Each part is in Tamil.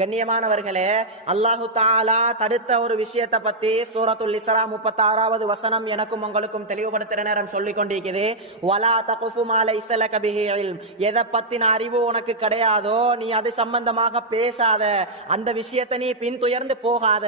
கண்ணியமானவர்களே, அல்லாஹு தஆலா தடுத்த ஒரு விஷயத்தை பத்தி சூரத்துல் இஸ்ரா 36வது வசனம் எனக்கும் உங்களுக்கும் தெளிவுபடுத்துற நேரம் சொல்லிக் கொண்டிருக்குது. வலா தகுஃபு மா லைஸ லக பிஹி இல்ம். எதை பத்தின அறிவு உனக்கு கிடையாதோ நீ அது சம்பந்தமாக பேசாத, அந்த விஷயத்தை நீ பின்துயர்ந்து போகாத.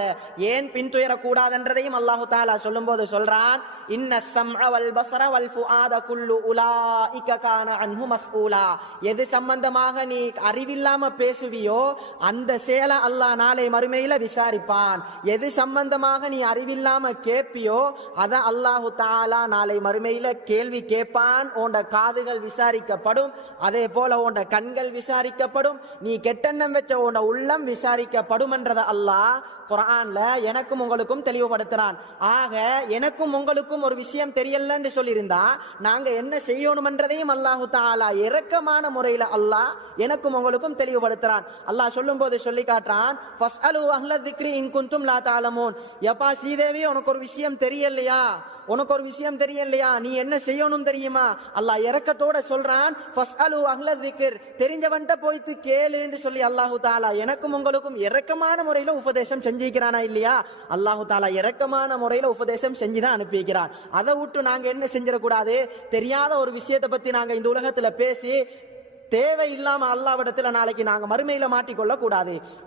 ஏன் பின்துயர கூடாதுன்றதையும் அல்லாஹு தஆலா சொல்லும்போது சொல்றான், இன்ன ஸம்அ வல் பஸர வல் ஃபுஆத குல்லு உலாயிக கான அன்ஹு மஸ்ஊலா. எது சம்பந்தமாக நீ அறிவில்லாம பேசுவியோ அந்த செயலை அல்லாஹ் நாளை மறுமையில விசாரிப்பான். எது சம்பந்தமாக நீ அறிவில்லாம கேட்பியோ அத அல்லாஹு தஆலா நாளை மறுமையில கேள்வி கேட்பான். உண்ட காதுகள் விசாரிக்கப்படும், அதே போல உண்ட கண்கள் விசாரிக்கப்படும், நீ கெட்டெண்ணம் வச்ச உண்ட உள்ளம் விசாரிக்கப்படும் என்றத அல்லாஹ் குர்ஆன்ல எனக்கும் உங்களுக்கும் தெளிவுபடுத்துறான். ஆக எனக்கும் உங்களுக்கும் ஒரு விஷயம் தெரியலன்னு சொல்லியிருந்தா நாங்க என்ன செய்யணும் என்றதையும் அல்லாஹு தஆலா இரக்கமான முறையில அல்லாஹ் எனக்கும் உங்களுக்கும் தெளிவுபடுத்துறான். அல்லாஹ் சொல்லும்போது சொல்லி காட்டுறான், ஃபஸ்அலு அஹ்ல ذிக்ரி இன் குன்தும் லா தஅலமூன். யப்பா ஸ்ரீதேவி, உனக்கு ஒரு விஷயம் தெரியலையா? உனக்கு ஒரு விஷயம் தெரியலையா? நீ என்ன செய்யணும் தெரியுமா? அல்லாஹ் இரக்கத்தோட சொல்றான், ஃபஸ்அலு அஹ்ல ذிக்ர். தெரிஞ்சவன்ட்ட போய்த்து கேளுன்னு சொல்லி அல்லாஹு தஆலா எனக்கும் உங்களுக்கும் இரக்கமான முறையில உபதேசம் செஞ்சிக்கிறானா இல்லையா? அல்லாஹு தஆலா இரக்கமான முறையில உபதேசம் செஞ்சுதான் அனுப்பிக்கிறான். அதை விட்டு நாங்க என்ன செஞ்சிடக்கூடாது? தெரியாத ஒரு விஷயத்தை பத்தி நாங்க இந்த உலகத்துல பேசி தேவையில்லாம அல்லாஹ்விடத்துல நாளைக்கு நாங்க மறுமையில மாட்டிக்கொள்ள கூடாது.